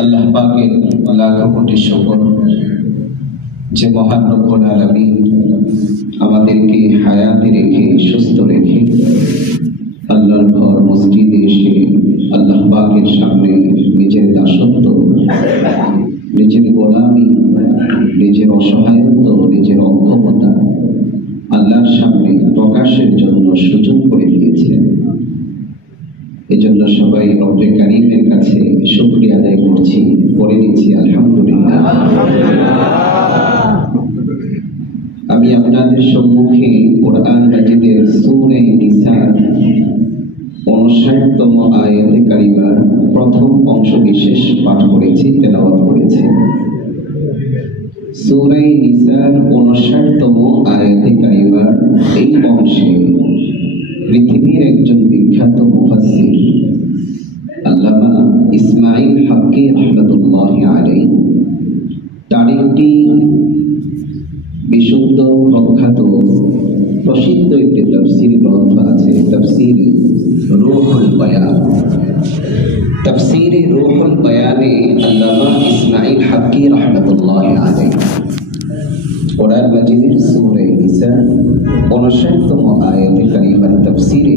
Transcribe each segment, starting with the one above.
আল্লাহ পাকের লাখ কোটি শুকর যে মহান রব্বুল আলামিন আমাদেরকে হায়াতে রেখে সুস্থ রেখে আল্লাহর ঘর মসজিদে এসে আল্লাহ পাকের সামনে নিজের দাসত্ব, নিজের গোলামি, নিজের অসহায়ত্ব, নিজের অক্ষমতা আল্লাহর সামনে প্রকাশের জন্য সুযোগ করে দিয়েছেন। এজন্য সবাই রব্বে কারীমের কাছে শুকরিয়া আদায় করছি, করে নিচ্ছি আলহামদুলিল্লাহ। আমি আপনাদের সম্মুখে কোরআন মাজিদের সূরা নিসার ৫৯তম আয়াতে কারিমার প্রথম অংশ বিশেষ পাঠ করেছি, তেলাওয়াত করেছি। সূরা নিসার ৫৯তম আয়াতে কারিমার এই অংশে পৃথিবীর একজন বিখ্যাত মুফাসসির আল্লামা ইসমাঈল হাক্কি রাহমাতুল্লাহি আলাইহি তার একটি বিশুদ্ধ প্রখ্যাত প্রসিদ্ধ একটি তাফসীর গ্রন্থ আছে, তাফসীর রূহুল বায়ান। তাফসীর রূহুল বায়ানে আল্লামা ইসমাঈল হাক্কি রাহমাতুল্লাহি আলাইহি কোরআন মাজিদের সূরা নিসা ৫৯তম আয়াতে কারিমার তাফসীরে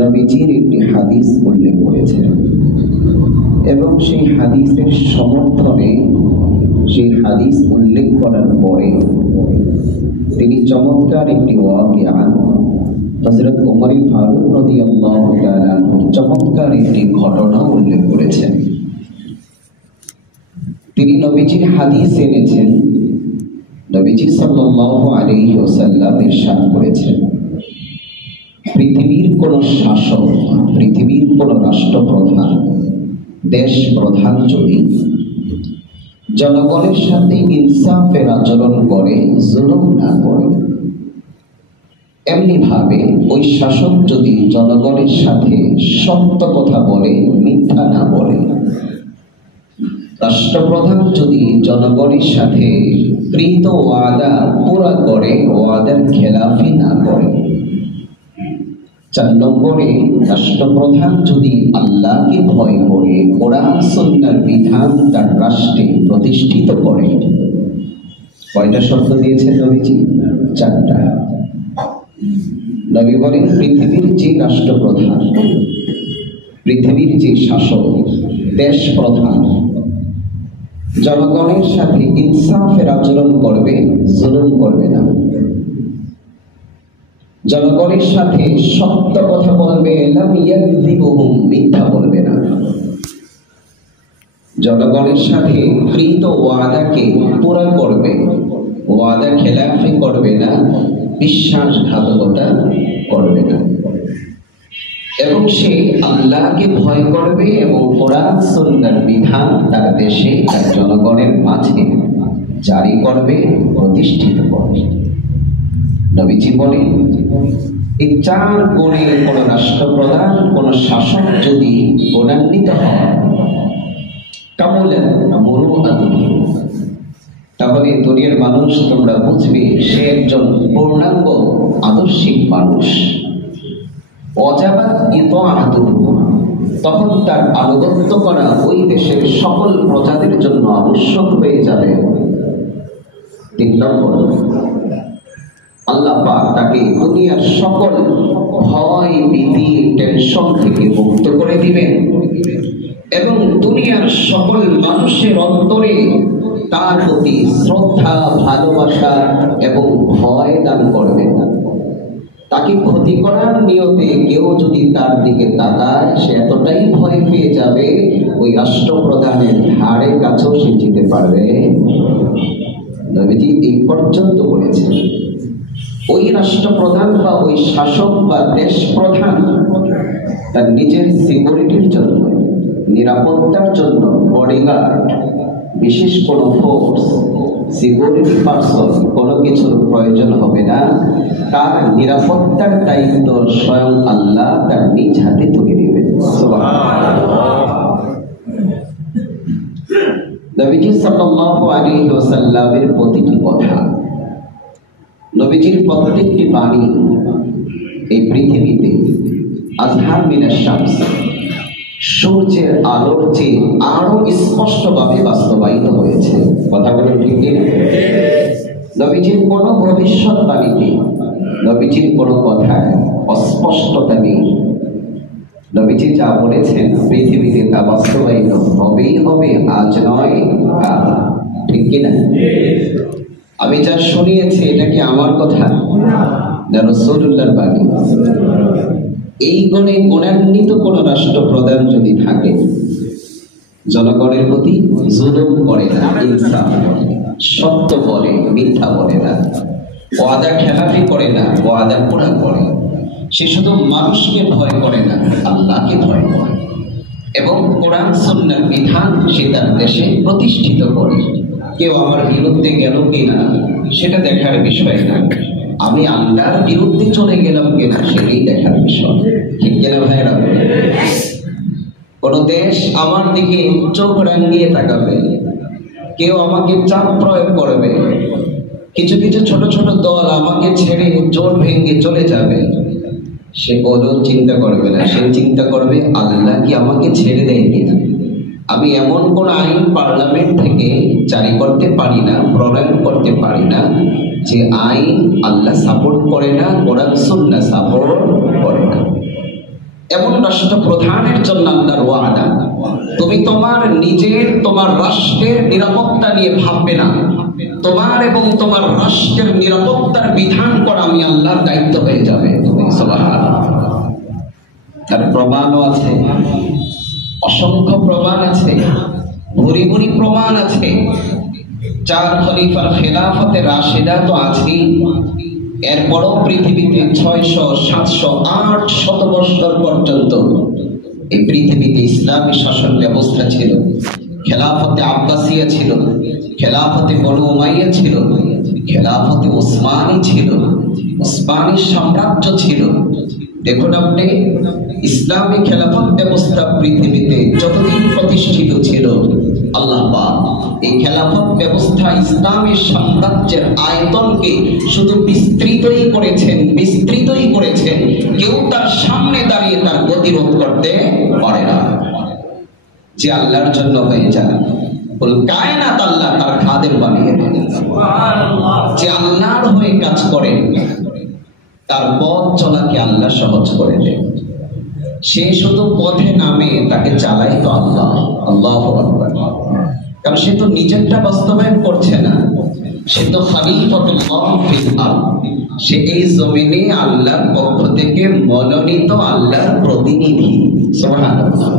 নবীজির একটি হাদিস উল্লেখ করেছেন এবং সেই হাদিসের সমর্থনে, সেই হাদিস উল্লেখ করার পরে তিনি চমৎকার একটি ওয়াকিয়া হযরত ওমর ফারুক রাদিয়াল্লাহু তাআলা চমৎকার একটি ঘটনা উল্লেখ করেছেন। তিনি নবীজির হাদিস এনেছেন। নবীজি সাল্লাল্লাহু আলাইহি ওয়াসাল্লাম ইরশাদ করেছেন, পৃথিবীর কোন শাসক, পৃথিবীর কোন রাষ্ট্রপ্রধান, দেশ প্রধান যদি জনগণের সাথে ইনসাফের আচরণ করে, জুলুম না করে, এমনি ভাবে ওই শাসক যদি জনগণের সাথে সত্য কথা বলে, মিথ্যা না বলে, রাষ্ট্রপ্রধান যদি জনগণের সাথে কৃত ওয়াদা পুরা করে, ওয়াদার খেলাফি না করে, ৪ নম্বরে রাষ্ট্রপ্রধান যদি আল্লাহকে ভয় করে কোরআন সুন্নাহর বিধান তার রাষ্ট্রে প্রতিষ্ঠিত করে। কয়টা শর্ত দিয়েছেন নবীজি? ৪টা। নবী বলেন, পৃথিবীর যে রাষ্ট্রপ্রধান, পৃথিবীর যে শাসক, দেশ প্রধান জনগণের সাথে ইনসাফের আচরণ করবে, জুলুম করবে না, জনগণের সাথে সত্য কথা বলবে, লাম ইয়াযিবুহুম, মিথ্যা বলবে না, জনগণের সাথে কৃত ওয়াদাকে পুরা করবে, ওয়াদা খেলাফি করবে না, বিশ্বাসঘাতকতা করবে না, এবং সে আল্লাহকে ভয় করবে এবং কোরআন সুন্নাহর বিধান তার দেশে, তার জনগণের মাঝে জারি করবে, প্রতিষ্ঠিত করবে। নবীজি বলেন, এই ৪ গুণে কোন রাষ্ট্রপ্রধান, কোন শাসক যদি গুণান্বিত হয়, কামুলাত মুরুআতুহু, তাহলে দুনিয়ার মানুষ তোমরা বুঝবে সে একজন পূর্ণাঙ্গ আদর্শিক মানুষ। ওয়াজাবাত ইতাআতুহু, তখন তার আনুগত্য করা ওই দেশের সকল প্রজাদের জন্য আবশ্যক হয়ে যাবে। ৩ নম্বর, আল্লাহ পাক তাকে দুনিয়ার সকল ভয়, ভীতি, টেনশন থেকে মুক্ত করে দিবেন এবং দুনিয়ার সকল মানুষের অন্তরে তার প্রতি শ্রদ্ধা, ভালোবাসা এবং ভয় দান করবেন। তাকে ক্ষতি করার নিয়তে কেউ যদি তার দিকে তাকায়, সে এতটাই ভয় পেয়ে যাবে ওই রাষ্ট্রপ্রধানের ধারে কাছেও সে যেতে পারবে। নবীজি এই পর্যন্ত বলেছেন, ওই রাষ্ট্রপ্রধান বা ওই শাসক বা দেশ প্রধান তার নিজের সিকিউরিটির জন্য, নিরাপত্তার জন্য বডিগার্ড, বিশেষ কোনো ফোর্স, সিকিউরিটি পার্সন কোনো কিছুর প্রয়োজন হবে না। তার নিরাপত্তার দায়িত্ব স্বয়ং আল্লাহ তার নিজ হাতে তুলে নেবেন। নবীজি সাল্লাল্লাহু আলাইহি ওয়াসাল্লামের প্রতিটি কথা, নবীজির প্রত্যেকটি বাণী এই পৃথিবীতে আজহার মিনাশ শামস, সূর্যের আলোর চেয়ে আরো স্পষ্টভাবে বাস্তবায়িত হয়েছে। কথা বলে ঠিক কিনা? নবীজির কোন ভবিষ্যৎবাণীতে, নবীজির কোন কথায় অস্পষ্টতা নেই। নবীজি যা বলেছেন পৃথিবীতে তা বাস্তবায়িত হবেই হবে, আজ নয় কাল। ঠিক কিনা? আমি যা শুনিয়েছি এটা কি আমার কথা না রাসূলুল্লাহর বাণী? এই গুণে গুণান্বিত কোন রাষ্ট্রপ্রধান যদি থাকে, জনগণের প্রতি জুলুম করে না, ইনসাফ করে, সত্য বলে, মিথ্যা বলে না, ওয়াদা খেলাফি করে না, ওয়াদা পুরা করে, সে শুধু মানুষকে ভয় করে না, আল্লাহকে ভয় করে, এবং কোরআন সুন্নাহর বিধান সে তার দেশে প্রতিষ্ঠিত করে। কেউ আমার বিরুদ্ধে গেল কিনা সেটা দেখার বিষয় না, আমি আল্লাহর বিরুদ্ধে চলে গেলাম কিনা সেটাই দেখার বিষয়। ঠিক কিনা ভাইরা? কোন দেশ আমার দিকে চোখ রাঙিয়ে তাকাবে, কেউ আমাকে চাপ প্রয়োগ করবে, কিছু কিছু ছোট ছোট দল আমাকে ছেড়ে জোর ভেঙে চলে যাবে, সে কোনো চিন্তা করবে না, সে চিন্তা করবে আল্লাহ কি আমাকে ছেড়ে দেয় কিনা। আমি এমন কোন আইন পার্লামেন্ট থেকে জারি করতে পারি না, প্রণয়ন করতে পারি না যে আইন আল্লাহ সাপোর্ট করে না, কোরআন সুন্নাহ সাপোর্ট করে না। এমন রাষ্ট্রপ্রধানের জন্য আল্লাহর ওয়াদা, তুমি তোমার নিজের, তোমার রাষ্ট্রের নিরাপত্তা নিয়ে ভাববে না, তোমার এবং তোমার রাষ্ট্রের নিরাপত্তার বিধান করা আমি আল্লাহর দায়িত্ব হয়ে যাবে। সুবহানাল্লাহ। তার প্রমাণও আছে, অসংখ্য প্রমাণ আছে, ভুরি ভুরি প্রমাণ আছে। চার খলিফার খেলাফতে রাশিদা তো আছেই, এরপরও পৃথিবীতে 600, 700, 800 বছর পর্যন্ত এই পৃথিবীতে ইসলামী শাসন ব্যবস্থা ছিল। খেলাফতে আব্বাসিয়া ছিল, খেলাফতে বনু উমাইয়া ছিল, খেলাফতে উসমানী ছিল, উসমানী সাম্রাজ্য ছিল। দেখুন আপনি, ইসলামী খেলাফত ব্যবস্থা পৃথিবীতে যতদিন প্রতিষ্ঠিত ছিল, আল্লাহ পাক এই খেলাফত ব্যবস্থা ইসলামী সাম্রাজ্যের আয়তনকে শুধু বিস্তৃতই করেছেন, বিস্তৃতই করেছেন। কেউ তার সামনে দাঁড়িয়ে তার গতিরোধ করতে পারে না। যে আল্লাহর জন্য হয়ে যায়, বল কায়নাত আল্লাহ তার খাদেম বানিয়ে দেন। যে আল্লাহর হয়ে কাজ করেন তার পথ চলাকে আল্লাহ সহজ করে দেন। সে শুধু পথে নামে, তাকে চালাই তো আল্লাহ। আল্লাহু আকবার। কারণ সে তো নিজেরটা বাস্তবায়ন করছে না, সে তো খলিফাতুল্লাহ ফিল আরদ, সে এই জমিনে আল্লাহর পক্ষ থেকে মনোনীত আল্লাহর প্রতিনিধি। সুবহানাল্লাহ।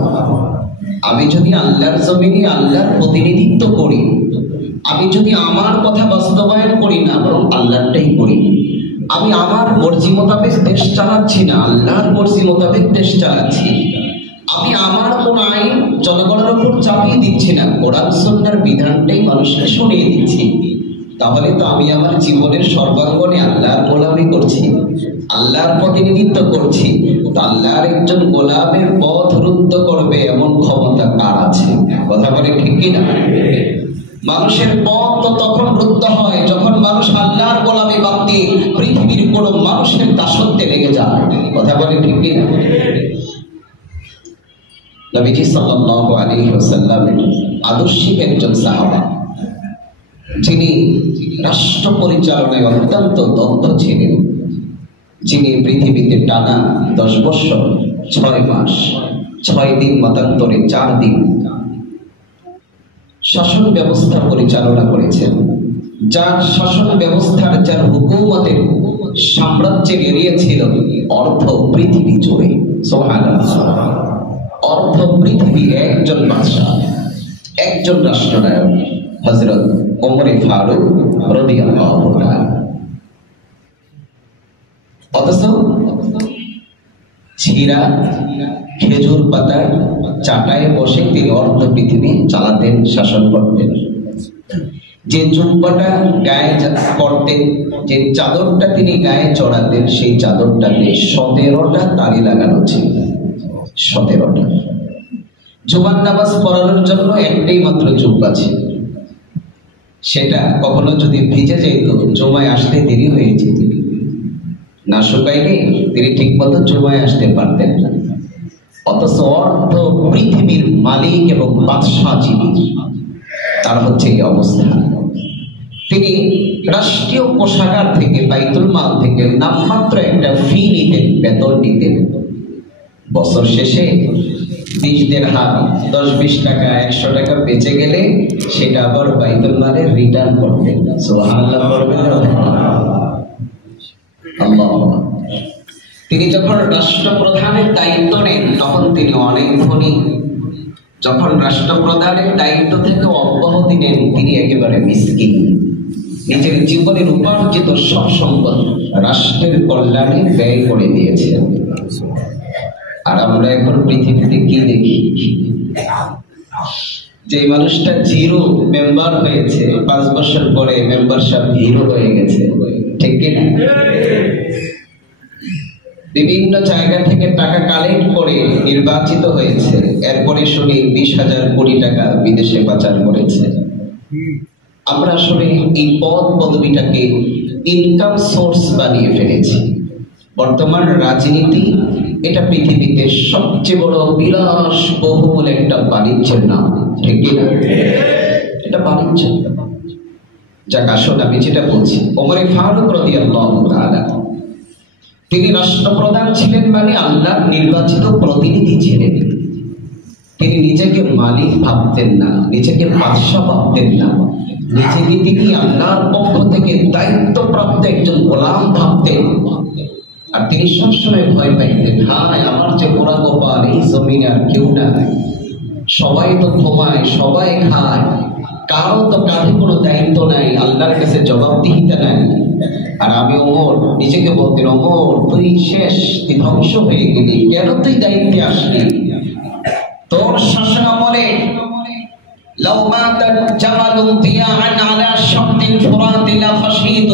আমি যদি আল্লাহর জমিনে আল্লাহর প্রতিনিধিত্ব করি, আমি যদি আমার কথা বাস্তবায়ন করি না, বরং আল্লাহরটাই করি, আমি আমার মর্জি মোতাবেক দেশ চালাচ্ছি না, আল্লাহর মর্জি মোতাবেক দেশ চালাচ্ছি, আমি আমার কোন আইন জনগণের উপর চাপিয়ে দিচ্ছি না, কোরআন সুন্নাহর বিধানটাই মানুষকে শুনিয়ে দিচ্ছি, তাহলে তো আমি আমার জীবনের সর্বাঙ্গনে আল্লাহর গোলামি করছি, আল্লাহর প্রতিনিধিত্ব করছি। তো আল্লাহর একজন গোলামের পথ রুদ্ধ করবে এমন ক্ষমতা কার আছে? কথা বলে ঠিক কিনা? মানুষের পথ তো তখন রুদ্ধ হয় যখন মানুষ আল্লাহর গোলামি বাদ দিয়ে পৃথিবীর কোন মানুষের দাসত্বে লেগে যায়। কথা বলে ঠিক কিনা? নবীজি সাল্লাল্লাহু আলাইহি ওয়াসাল্লামের আদর্শিক একজন সাহাবা, যিনি রাষ্ট্র পরিচালনায় অত্যন্ত দক্ষ ছিলেন, যিনি পৃথিবীতে টানা 10 বছর 6 মাস 6 দিন মতান্তরে 4 দিন শাসন ব্যবস্থা পরিচালনা করেছেন, যার শাসন ব্যবস্থার, যার হুকুমতের সাম্রাজ্যের এরিয়া ছিল অর্ধ পৃথিবী জুড়ে। সুবহানাল্লাহ। অর্ধ পৃথিবী একজন বাদশা, একজন রাষ্ট্রনায়ক, হযরত ওমর ফারুক রাদিয়াল্লাহু তাআলা। অথচ ছিঁড়া খেজুর পাতার চাটায় বসে তিনি অর্ধ পৃথিবী চালাতেন, শাসন করতেন। যে জুব্বাটা গায়ে পরতেন, যে চাদরটা তিনি গায়ে চড়াতেন, সেই চাদরটাতে 17টা তালি লাগানো ছিল। 17টা। জুমার নামাজ পড়ানোর জন্য একটাই মাত্র জুব্বা ছিল, সেটা কখনো যদি ভিজে যেত, জুমায় আসতে দেরি হয়ে যেত, না শুকাইলে তিনি ঠিক মতো জুমায় আসতে পারতেন না। অথচ অর্ধ পৃথিবীর মালিক এবং বাদশাহ যিনি, তার হচ্ছে এই অবস্থা। তিনি রাষ্ট্রীয় কোষাগার থেকে, বাইতুল মাল থেকে নামমাত্র একটা ফি নিতেন, বেতন নিতেন। বছর শেষে 20 দিরহাম, 10-20 টাকা, 100 টাকা বেঁচে গেলে সেটা আবার বাইতুল মালে রিটার্ন করতেন। সুবহানাল্লাহ বলবেন। আল্লাহ। তিনি যখন রাষ্ট্রপ্রধানের দায়িত্ব নেন তখন তিনি অনেক ধনী। যখন রাষ্ট্রপ্রধানের দায়িত্ব থেকে অব্যাহতি নেন তিনি একেবারে মিসকিন। নিজের জীবনের উপার্জিত সব সম্পদ রাষ্ট্রের কল্যাণে ব্যয় করে দিয়েছেন। আর আমরা এখন পৃথিবীতে কি দেখি? যে মানুষটা জিরো মেম্বার হয়েছে, 5 বছর পরে মেম্বারশিপ হিরো হয়ে গেছে, ঠিক কিনা? বিভিন্ন জায়গা থেকে টাকা কালেক্ট করে নির্বাচিত হয়েছে, এরপরে শুনি 20,000 কোটি টাকা বিদেশে পাচার করেছে। আমরা আসলে এই পদ পদবিটাকে ইনকাম সোর্স বানিয়ে ফেলেছি। বর্তমান রাজনীতি এটা পৃথিবীতে সবচেয়ে বড় বিলাসবহুল একটা বাণিজ্যের নাম, ঠিক কিনা? এটা বাণিজ্য। যাক, আসুন আমি যেটা বলছি, ওমরে ফারুক রাদিয়াল্লাহু তাআলা তিনি রাষ্ট্রপ্রধান ছিলেন, মানে আল্লাহর নির্বাচিত প্রতিনিধি ছিলেন। তিনি নিজেকে মালিক ভাবতেন না, নিজেকে বাদশাহ ভাবতেন না, নিজেকে তিনি আল্লাহর পক্ষ থেকে দায়িত্বপ্রাপ্ত একজন গোলাম ভাবতেন। আর তিনি সবসময় ভয় পাইতেন, হায় আমার যে গোড়া গোপাল এই জমিনে আর কেউ নাই, সবাই তো ঘুমায়, সবাই খায়, কারো তো কাঁধে কোনো দায়িত্ব নাই, আল্লাহর কাছে জবাবদিহিতা নাই। আর আমি ওমর নিজেকে বলতেন, ওমর তুই শেষ, তুই ধ্বংস হয়ে গেলি, কেন তুই দায়িত্বে আসলি? তোর শাসনামলে لو مات جمل ضياعا على شط الفرات لخشيت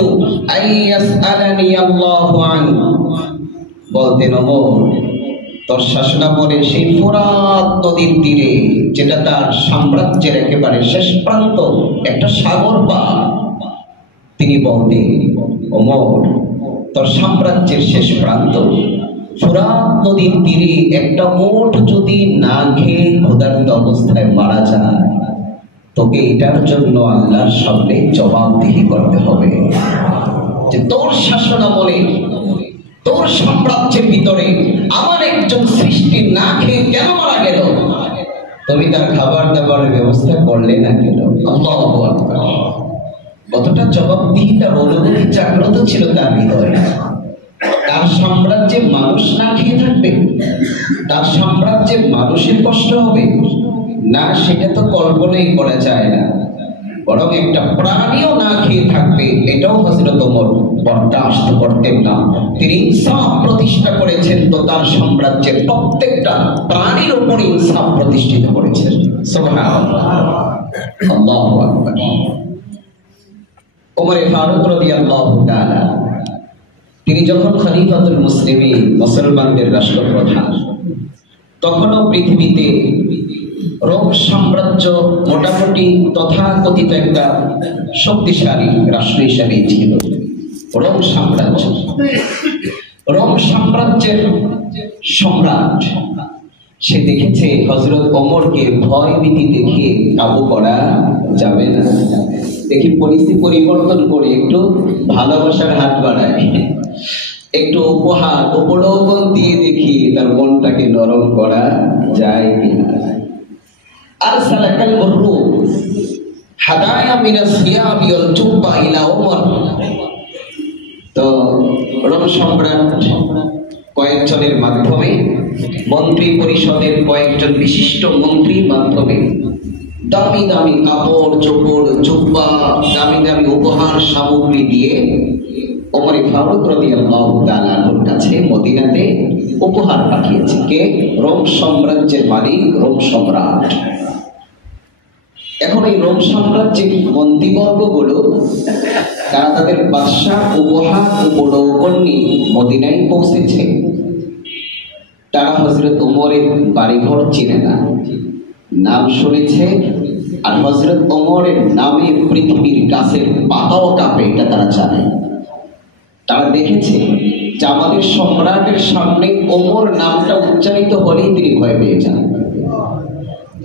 أن يسألني الله عنه। বলতেন, ওমর তোর শাসনামলে সেই ফোরাত নদীর তীরে, যেটা তার সাম্রাজ্যের একেবারে শেষ প্রান্ত, একটা সাগর পার, তিনি বলতেন, ওমর তোর সাম্রাজ্যের শেষ প্রান্ত ফোরাত নদীর তীরে একটা উট যদি না খেয়ে ক্ষুধার্ত অবস্থায় মারা যায়, তোকে এটার জন্য আল্লাহর সামনে জবাবদিহি করতে হবে যে তোর শাসনামলে তোর সাম্রাজ্যের ভিতরে আমার একজন সৃষ্টি না খেয়ে কেন মারা গেল, তুমি তার খাবার দাবারের ব্যবস্থা করলে না কেন? আল্লাহু আকবার। কতটা জবাবদিহিতার অনুভূতি জাগ্রত ছিল তার হৃদয়ে। তার সাম্রাজ্যে মানুষ না খেয়ে থাকবে, তার সাম্রাজ্যে মানুষের কষ্ট হবে না, সেটা তো কল্পনাই করা যায় না। বরং একটা প্রাণীও না খেয়ে থাকবে, এটাও হযরত ওমর বরদাস্ত করতেন না। তিনি ইনসাফ প্রতিষ্ঠা করেছেন, তো তার সাম্রাজ্যের প্রত্যেকটা প্রাণীর উপর ইনসাফ প্রতিষ্ঠিত করেছেন। সুবহানাল্লাহ, আল্লাহু আকবার। ওমর ফারুক রাদিয়াল্লাহু তাআলা তিনি যখন খলিফাতুল মুসলিমিন, মুসলমানদের রাষ্ট্রপ্রধান, তখনও পৃথিবীতে রোম সাম্রাজ্য মোটামুটি তথাকথিত একটা শক্তিশালী রাষ্ট্র হিসাবে ছিল। রোম সাম্রাজ্য, রোম সাম্রাজ্যের সম্রাট, সে দেখেছে হযরত ওমরকে ভয় ভীতি দেখিয়ে কাবু করা যাবে না। দেখি পরিস্থিতি পরিবর্তন করে একটু ভালোবাসার হাত বাড়ায়, একটু উপহার উপঢৌকন দিয়ে দেখি তার মনটাকে নরম করা যায় কিনা। আরসালাকাল মুররু হাদায়া মিনাস সিয়াবি ওয়াল জুব্বা ইলা ওমর। তো রোম সম্রাট কয়েকজনের মাধ্যমে, মন্ত্রী পরিষদের কয়েকজন বিশিষ্ট মন্ত্রীর মাধ্যমে দামি দামি কাপড় চোপড়, জুব্বা, দামি দামি উপহার সামগ্রী দিয়ে ওমর ফারুক রাদিয়াল্লাহু তাআলার কাছে মদিনাতে উপহার পাঠিয়েছে। কে? রোম সাম্রাজ্যের মালিক, রোম সম্রাট। এখন এই রোম সাম্রাজ্যের মন্ত্রীবর্গগুলো তারা তাদের বাদশাহ উপহার উপঢৌকন নিয়ে মদিনায় পৌঁছেছে। তারা হযরত ওমরের বাড়িঘর চিনে না, নাম শুনেছে, আর হযরত ওমরের নামে পৃথিবীর গাছের পাতাও কাঁপে, এটা তারা জানে। তারা দেখেছে যে আমাদের সম্রাটের সামনে ওমর নামটা উচ্চারিত হলেই তিনি ভয় পেয়ে যান।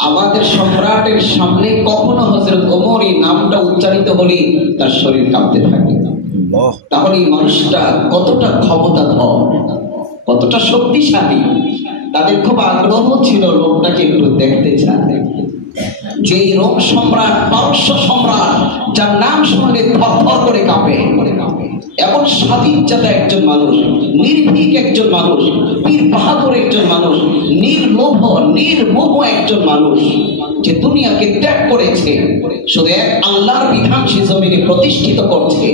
আমাদের সম্রাটের সামনে কখনো হযরত ওমর এই নামটা উচ্চারিত হলেই তার শরীর কাঁপতে থাকে। তাহলে এই মানুষটা কতটা ক্ষমতাধর, কতটা শক্তিশালী। তাদের খুব আগ্রহ ছিল লোকটাকে একটু দেখতে চায়। যে রোম সম্রাট, পারস্য সম্রাট, যার নাম শুনলে থরথর করে কাঁপে, এমন স্বাধীনচেতা একজন মানুষ, নির্ভীক একজন মানুষ, বীর বাহাদুর একজন মানুষ, নির্মোহ একজন মানুষ, যে দুনিয়াকে ত্যাগ করেছে, শুধু এক আল্লাহর বিধান সে জমিনে প্রতিষ্ঠিত করছে।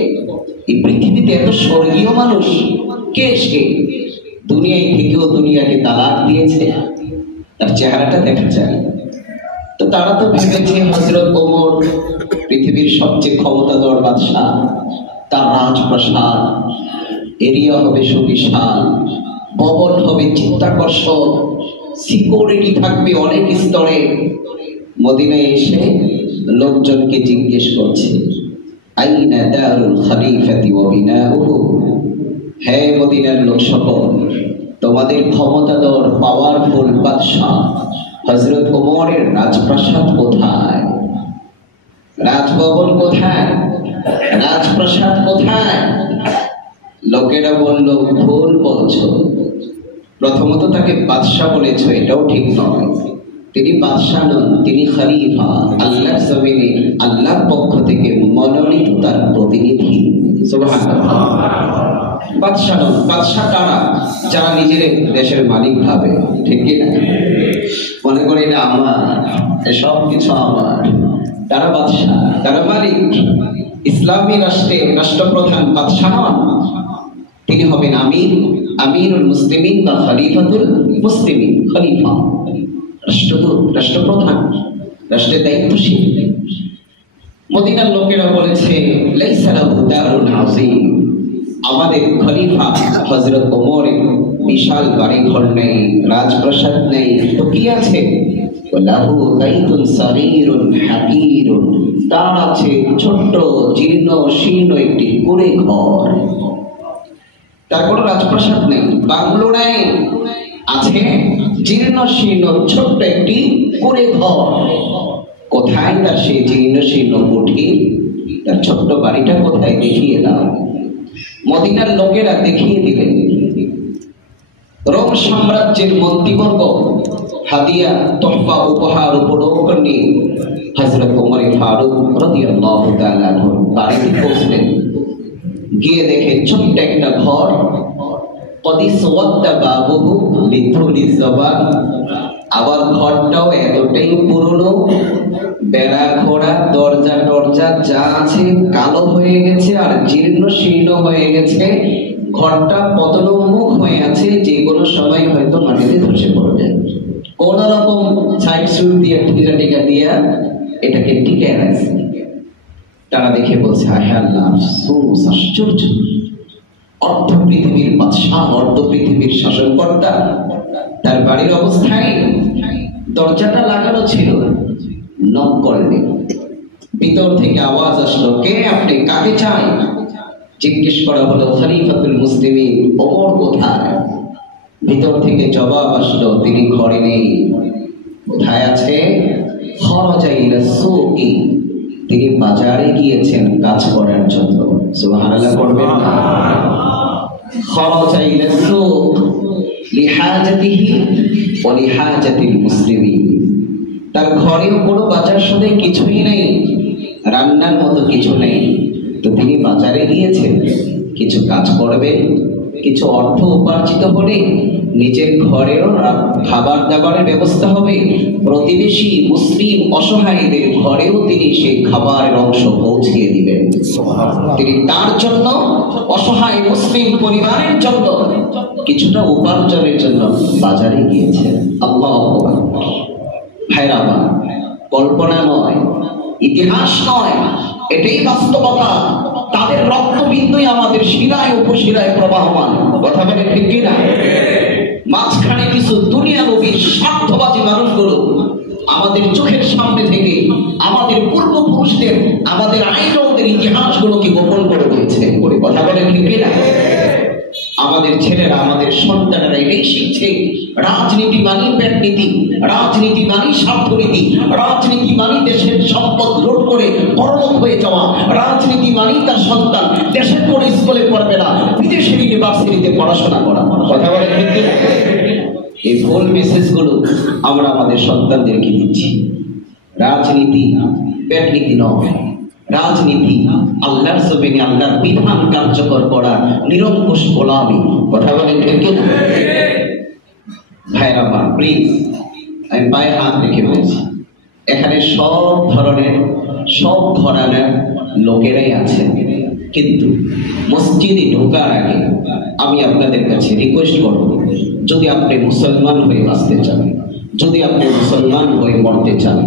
এই পৃথিবীতে এত স্বর্গীয় মানুষ কে সে? দুনিয়ায় থেকেও দুনিয়াকে তালাক দিয়েছে, তার চেহারাটা দেখা যায়। তো তারা তো ভেবেছে হযরত ওমর পৃথিবীর সবচেয়ে ক্ষমতাধর বাদশাহ, তার রাজপ্রাসাদ এরিয়া হবে সুবিশাল, ভবন হবে চিত্তাকর্ষক, সিকিউরিটি থাকবে অনেক স্তরে। মদিনায় এসে লোকজনকে জিজ্ঞেস করছে, আইনা দারুল খলিফাতি ওয়া বিনাউহু, হে মদিনার লোক সকল, তোমাদের ক্ষমতাধর পাওয়ারফুল বাদশাহ হযরত ওমরের রাজপ্রাসাদ কোথায়? রাজভবন কোথায়? রাজপ্রাসাদ কোথায়? লোকেরা বলল, ভুল বলছো। প্রথমত তাকে বাদশাহ বলেছ, এটাও ঠিক নয়। তিনি বাদশাহ নন, তিনি খলিফা, আল্লাহর জমিনে আল্লাহর পক্ষ থেকে মনোনীত তার প্রতিনিধি। সুবহানাল্লাহ। বাদশাহ নন। বাদশাহ কারা? যারা নিজের দেশের মালিক ভাবে, ঠিক কি না? মনে করি না আমার, সব কিছু আমার, তারা বাদশাহ, তারা মালিক। ইসলামী রাষ্ট্রে রাষ্ট্রপ্রধান বাদশাহ নন, তিনি হবেন আমির, আমিরুল মুসলিমিন বা খলিফাতুল মুসলিমিন। খলিফা রাষ্ট্রদূত, রাষ্ট্রপ্রধান, রাষ্ট্রের দায়িত্বশীল। মদিনার লোকেরা বলেছে, লাইসা লাহু দারুন আযীম, আমাদের খলিফা হযরত ওমরের বিশাল বাড়ি ঘর নেই, রাজপ্রাসাদ নেই, তো কি আছে? লাহু বাইতুন সাগীরুন হাকীরুন, তার আছে ছোট্ট জীর্ণ শীর্ণ একটি কুঁড়ে ঘর। তার কোনো রাজপ্রাসাদ নেই, বাংলো নেই, আছে জীর্ণ শীর্ণ ছোট্ট একটি কুঁড়ে ঘর। কোথায় তার সেই জীর্ণ শীর্ণ কুঠি? তার ছোট্ট বাড়িটা কোথায়? দেখিয়ে দাও। মদিনার লোকেরা দেখিয়ে দিলেন। রোম সাম্রাজ্যের মন্ত্রীবর্গ হাদিয়া, তোহফা, উপহার, উপঢৌকন নিয়ে হযরত ওমর ফারুক রাদিয়াল্লাহু তাআলা আনহু বাড়িতে পৌঁছলেন। গিয়ে দেখে ছোট্ট একটা ঘর, কদিস ওয়াদ্দা বাবুহু লিতুলি জবান, আবার ঘরটাও এতটাই পুরনো, বেড়া ঘোড়া, দরজা টরজা যা আছে কালো হয়ে গেছে আর জীর্ণ শীর্ণ হয়ে গেছে। ঘরটা পতনোন্মুখ হয়ে আছে, যে কোনো সময় হয়তো মাটিতে ধসে পড়বে। কোন রকম সাইড সুট দিয়ে টিকা দিয়া এটাকে টিকে রাখছে। তারা দেখে বলছে, আহে আল্লাহ, আফসোস, আশ্চর্য, অর্ধ পৃথিবীর বাদশাহ, অর্ধ পৃথিবীর শাসনকর্তা, তার বাড়ির অবস্থায় দরজাটা লাগানো ছিল, নক করলেন। ভিতর থেকে আওয়াজ আসলো, কে আপনি, কাকে চাই? জিজ্ঞেস করা হলো, খলিফাতুল মুসলিমিন ওমর কোথায়? ভিতর থেকে জবাব আসলো, তিনি ঘরে নেই। কোথায় আছে? খরাজা ইলা সুকি, তিনি বাজারে গিয়েছেন কাজ করার জন্য। সুবহানাল্লাহ পড়বেন না? খরাজা ইলা সুক লিহাজাতিহি ওয়া লিহাজাতিল মুসলিমিন, তার ঘরেও কোনো বাজার সদাই কিছুই নেই, রান্নার মতো কিছু নেই, তো তিনি বাজারে গিয়েছেন কিছু কাজ করবেন, কিছু অর্থ উপার্জিত হলে নিজের ঘরেও খাবার দাবারের ব্যবস্থা হবে, প্রতিবেশী মুসলিম অসহায়দের ঘরেও তিনি সেই খাবারের অংশ পৌঁছিয়ে দিবেন। তিনি তার জন্য, অসহায় মুসলিম পরিবারের জন্য কিছুটা উপার্জনের জন্য বাজারে গিয়েছেন। আল্লাহু আকবার। ভাইরা আমার, কল্পনা নয়, ইতিহাস নয়, এটাই বাস্তবতা। তাদের রক্তবিন্দুই আমাদের শিরায় উপশিরায় প্রবাহমান। কথা বলে ঠিক কিনা? মাঝখানে কিছু দুনিয়ালোভী স্বার্থবাদী মানুষগুলো আমাদের চোখের সামনে থেকে আমাদের পূর্বপুরুষদের, আমাদের আইনদের ইতিহাসগুলোকে গোপন করে দিয়েছে। কথা বলে ঠিক কিনা? আমাদের আমাদের ছেলেরা, আমাদের সন্তানেরা এটাই শিখছে রাজনীতি মানি পেটনীতি, রাজনীতি মানি স্বার্থনীতি, রাজনীতি মানি দেশের সম্পদ লুট করে বড়লোক হয়ে যাওয়া, রাজনীতি মানি তার সন্তান দেশের কোনো স্কুলে পড়বে না, বিদেশের ইউনিভার্সিটিতে পড়াশোনা করা। কথা বলে ঠিক না? এই ভুল মেসেজগুলো আমরা আমাদের সন্তানদেরকে দিচ্ছি। রাজনীতি পেটনীতি নয়, রাজনীতি আল্লাহর জমিনে আল্লাহর বিধান কার্যকর করা নিরঙ্কুশ গোলামি। কথা বলেন ঠিক না? ভাইরা আমার, প্লিজ আমি পায়ে হাত রেখে বলছি, এখানে সব ধরনের লোকেরাই আছে, কিন্তু মসজিদে ঢোকার আগে আমি আপনাদের কাছে রিকোয়েস্ট করব, যদি আপনি মুসলমান হয়ে বাঁচতে চান, যদি আপনি মুসলমান হয়ে মরতে চান,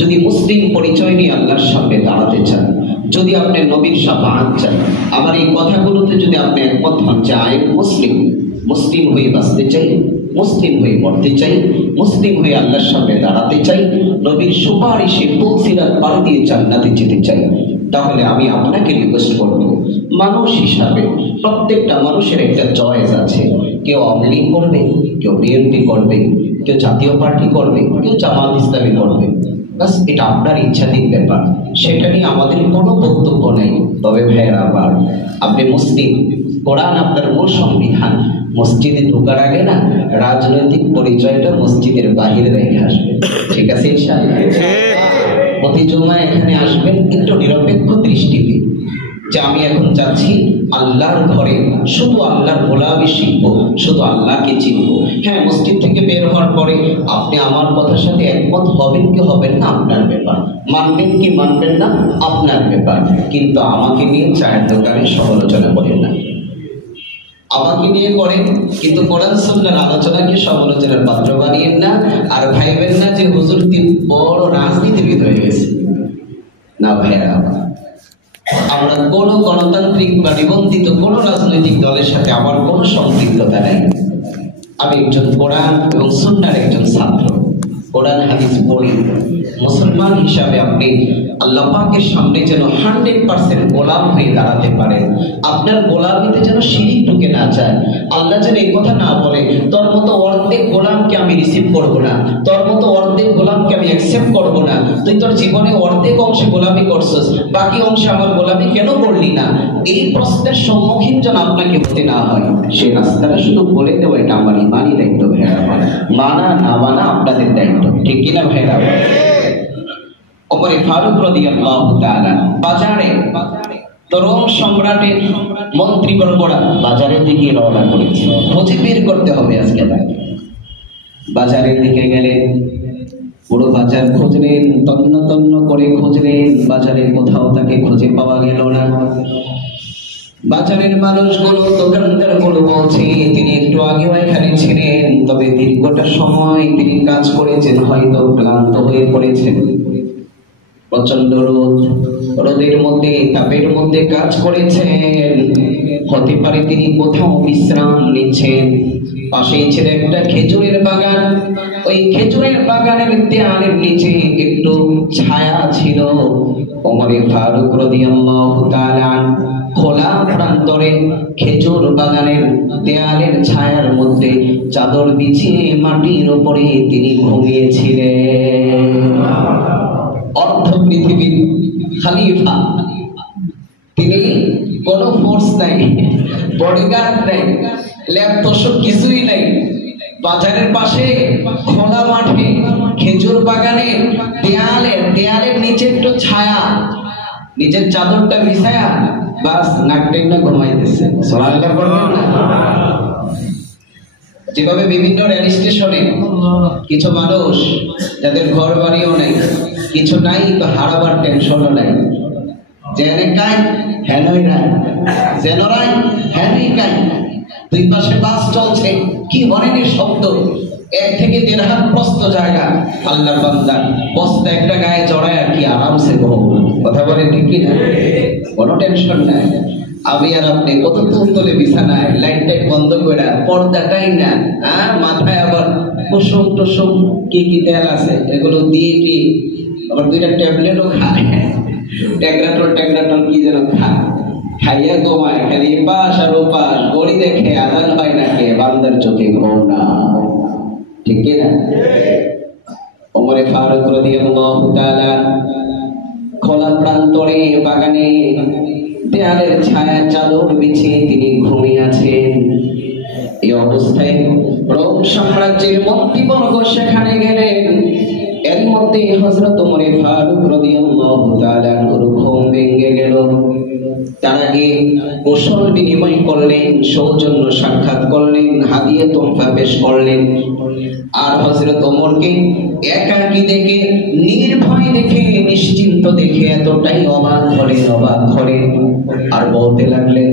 যদি মুসলিম পরিচয় নিয়ে আল্লাহর সামনে দাঁড়াতে চান, যদি আপনি নবীর শাফাআত চান, আমার এই কথাগুলোতে যদি আপনি একমত হন যে আই মুসলিম হয়ে বাঁচতে চাই, মুসলিম হয়ে মরতে চাই, মুসলিম হয়ে আল্লাহর সামনে দাঁড়াতে চাই, নবীর সুপারিশে পুলসিরাত পার দিয়ে জান্নাতে যেতে চাই, তাহলে আমি আপনাকে রিকোয়েস্ট করব, মানুষ হিসাবে প্রত্যেকটা মানুষের একটা চয়েস আছে। কেউ আওয়ামী লীগ করবে, কেউ বিএনপি করবে, কেউ জাতীয় পার্টি করবে, কেউ জামাত ইসলামী করবে, বাস এটা আপনার ইচ্ছাধীন ব্যাপার, সেটা নিয়ে আমাদের কোনো বক্তব্য নেই। তবে ভাইয়েরা আবার, আপনি মুসলিম, কোরআন আপনার মূল সংবিধান, মসজিদে ঢোকার আগে না রাজনৈতিক পরিচয়টা মসজিদের বাহিরে রেখে আসবেন, ঠিক আছে ইনশাআল্লাহ? প্রতি জুমায় এখানে আসবেন একটু নিরপেক্ষ দৃষ্টিতে, যে আমি এখন যাচ্ছি আল্লাহর ঘরে, শুধু আল্লাহর গোলামি শিখবো, শুধু আল্লাহকে চিনবো। হ্যাঁ, মসজিদ থেকে বের হওয়ার পরে আপনি আমার কথার সাথে একমত হবেন কি হবেন না আপনার ব্যাপার, মানবেন কি মানবেন না আপনার ব্যাপার, কিন্তু আমাকে নিয়ে চায়ের দোকানে সমালোচনা করেন না। আমাকে নিয়ে করেন, কিন্তু কোরআন সুন্নাহর আলোচনাকে সমালোচনার পাত্র বানিয়েন না, আর ভাইবেন না যে হুজুর বড় রাজনীতিবিদ হয়ে গেছে। না ভাইরা, আমরা কোন গণতান্ত্রিক বা নিবন্ধিত কোন রাজনৈতিক দলের সাথে আমার কোনো সম্পৃক্ততা নেই। আমি একজন কোরআন এবং সুন্নাহর একজন ছাত্র, কোরআন হাদিস পড়ি। মুসলমান হিসাবে আপনি আল্লাহ পাকের সামনে যেন 100% গোলাম হয়ে দাঁড়াতে পারেন, আপনার গোলামিতে যেন শিরিক ঢুকে না যায়। আল্লাহ যেন এই কথা না বলে, তোর মতো অর্ধেক গোলামকে আমি রিসিভ করব না, তোর মতো অর্ধেক গোলামকে আমি অ্যাকসেপ্ট করব না, তুই তোর জীবনে অর্ধেক অংশে গোলামি করছিস, বাকি অংশে আমার গোলামি কেন করলি না? এই প্রশ্নের সম্মুখীন যেন আপনাকে হতে না হয়। সেই রাস্তাটা শুধু বলে দেওয়া এটা আমার ইমানি দায়িত্ব ভাইরা, মানা না মানা আপনাদের দায়িত্ব, ঠিক কিনা ভাইরা? ওমরে ফারুক রাদিয়াল্লাহু তাআলা বাজারে তরুণ সম্রাটের মন্ত্রীবর্গরা বাজারের দিকে রওনা করেছে, খুঁজে বের করতে হবে আজকে তাকে। বাজারের দিকে গেলে পুরো বাজার খুঁজলেন, তন্ন তন্ন করে খুঁজলেন, বাজারে কোথাও তাকে খুঁজে পাওয়া গেল না। বাজারের মানুষগুলো, দোকানদারগুলো বলছে তিনি একটু আগেও এখানে ছিলেন, তবে দীর্ঘটা সময় তিনি কাজ করেছেন, হয়তো ক্লান্ত হয়ে পড়েছেন। প্রচন্ড রোদের মধ্যে, তাপের মধ্যে কাজ করেছেন, হতে পারে তিনি কোথাও বিশ্রাম নিচ্ছেন। পাশেই ছিল একটা খেজুরের বাগান, ওই খেজুরের বাগানের দেয়ালের নিচে একটু ছায়া ছিল। ওমরে ফারুক রাদিয়াল্লাহু তাআলা খোলা প্রান্তরে খেজুর বাগানের দেয়ালের ছায়ার মধ্যে চাদর বিছিয়ে মাটির উপরে তিনি ঘুমিয়েছিলেন। অর্ধ পৃথিবীর খলিফা, তিনি কোন ফোর্স নাই, বডিগার্ড নাই, ল্যাব তোষক কিছুই নাই, বাজারের পাশে খোলা মাঠে খেজুর বাগানে দেয়ালের নিচে একটু ছায়া, নিজের চাদরটা বিছায়া বাস নাক টেনে ঘুমাইতেছে। সুবহানাল্লাহ পড়বেন না? যেভাবে বিভিন্ন রেল স্টেশনে কিছু মানুষ যাদের ঘর বাড়িও নেই, কিছু নাই তো হারাবার টেনশনও নাই, জেনে কাই হেনই নাই, জেনরাই হেনই কাই, দুই পাশে বাস চলছে, কি হরেনের শব্দ, 1 থেকে 1.5 হাত প্রস্ত জায়গা, আল্লাহর বান্দা বস্তা একটা গায়ে জড়ায় আর কি আরামসে ঘুমাবো। কথা বলে ঠিক কিনা? কোনো টেনশন নাই। আমি আর আপনি কত তুলতলে বিছানায়, লাইট টাইট বন্ধ করে, পর্দাটাই না, মাথায় আবার কুসুম টুসুম কি কি তেল আছে এগুলো দিয়ে কি আবার 2টা ট্যাবলেটও খায়, ট্যাগরাটল কি যেন খায়, খাইয়া ঘুমায়, খালি পাশ আর ওপাশ, গড়ি দেখে আজান হয় না কে, বান্দার চোখে ঘুম না, ঠিক কিনা? ওমরে ফারুক রাদিয়াল্লাহু তাআলা খোলা প্রান্তরে বাগানে দেয়ালের ছায়া চাদর বিছিয়ে তিনি ঘুমিয়ে আছেন। এই অবস্থায় রোম সাম্রাজ্যের মন্ত্রীবর্গ সেখানে গেলেন। এর মধ্যে হযরত ওমরে ফারুক রাদিয়াল্লাহু তাআলা ঘুম ভেঙে গেল। তার আগে কুশল বিনিময় করলেন, সৌজন্য সাক্ষাৎ করলেন, হাদিয়া তোহফা পেশ করলেন। আর হযরত ওমরকে একাকী দেখে, নির্ভয় দেখে, নিশ্চিন্ত দেখে এতটাই অবাক হলেন আর বলতে লাগলেন,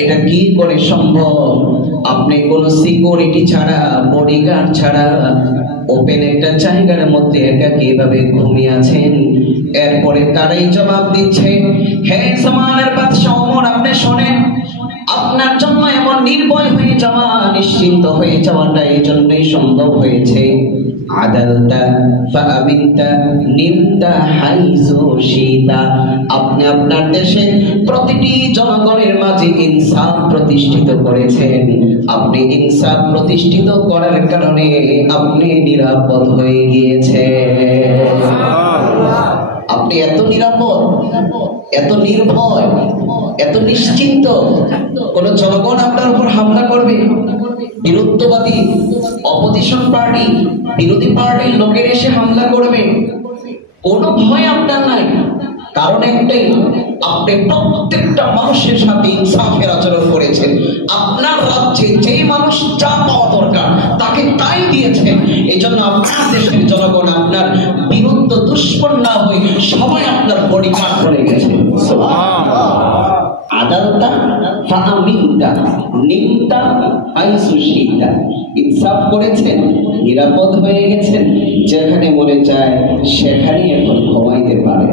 এটা কি করে সম্ভব? আপনি কোন সিকিউরিটি ছাড়া, বডিগার্ড ছাড়া ওপেন একটা জায়গার মধ্যে একাকী এভাবে ঘুমিয়ে আছেন। এরপরে তারাই জবাব দিচ্ছে, হে জামানের বাদশা ওমর, আপনি শোনেন, আপনার জন্য এমন নির্ভয় হয়ে যাওয়া, নিশ্চিন্ত হয়ে যাওয়াটা এই জন্যই সম্ভব হয়েছে। আদালতা ফাআমিনতা নিমতা হাইজু শিতা, আপনি আপনার দেশে প্রতিটি জনগণের মাঝে ইনসাফ প্রতিষ্ঠিত করেছেন। আপনি ইনসাফ প্রতিষ্ঠিত করার কারণে আপনি নিরাপদ হয়ে গিয়েছেন। আপনি এত নিরাপদ, এত নির্ভয়, এত নিশ্চিন্ত, কোন জনগণ আপনার উপর হামলা করবে, বিরুদ্ধবাদী অপোজিশন পার্টি, বিরোধী পার্টির লোকের এসে হামলা করবে, কোন ভয় আপনার নাই। কারণ একটাই, আপনি প্রত্যেকটা মানুষের সাথে ইনসাফের আচরণ করেছেন। আপনার রাজ্যে যেই মানুষ যা পাওয়া দরকার তাকে তাই দিয়েছেন। এই জন্য আপনার দেশের জনগণ আপনার বিরুদ্ধ দুশ্মন না হয়ে সবাই আপনার বডিগার্ড হয়ে গেছে। আদালতা ফাআমিনতা নিমতা হাইসু শিতা, ইনসাফ করেছেন, নিরাপদ হয়ে গেছেন, যেখানে মনে চায় সেখানে এখন ঘুমাইতে পারে।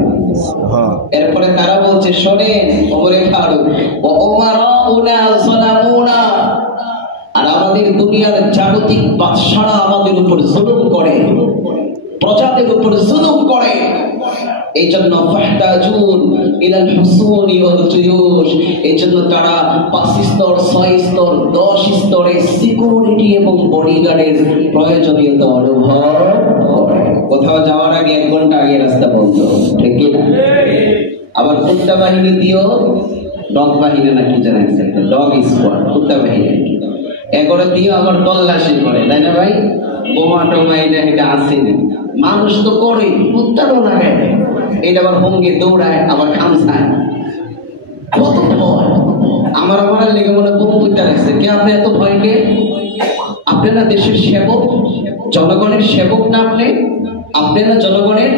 এরপরে তারা বলছে, শোনেন ওমরে ফারুক, ও ওমারাউনা যালামুনা, আর আমাদের দুনিয়ার জাগতিক বাদশারা আমাদের উপর জুলুম করে, প্রজাদের উপর জুলুম করে। এই জন্য ফাহতাজুন ইলাল হুসুনি ওয়াল জুয়ুশ, এই জন্য তারা 5 স্তর, 6 স্তর, 10 স্তরে সিকিউরিটি এবং বডিগার্ডের প্রয়োজনীয়তা অনুভব করে। কোথাও যাওয়ার আগে 1 ঘন্টা আগে রাস্তা বন্ধ, ঠিক কি না? আবার কুত্তা বাহিনী দিয়েও, ডগ বাহিনী নাকি জানা গেছে, ডগ স্কোয়াড, কুত্তা বাহিনী এগুলো দিয়ে আবার তল্লাশি করে, তাই না ভাই? বোমা টোমা এটা আসেনি, মানুষ তো করে, কুত্তারও লাগে, এটা আবার ভঙ্গে দৌড়ায়, আবার খামসায়, কত ভয়। আমার লেগে মনে বক্তৃতা রাখছে, কে আপনি এত ভয়কে? আপনারা দেশের সেবক, জনগণের সেবক না আপনি? আপনারা জনগণের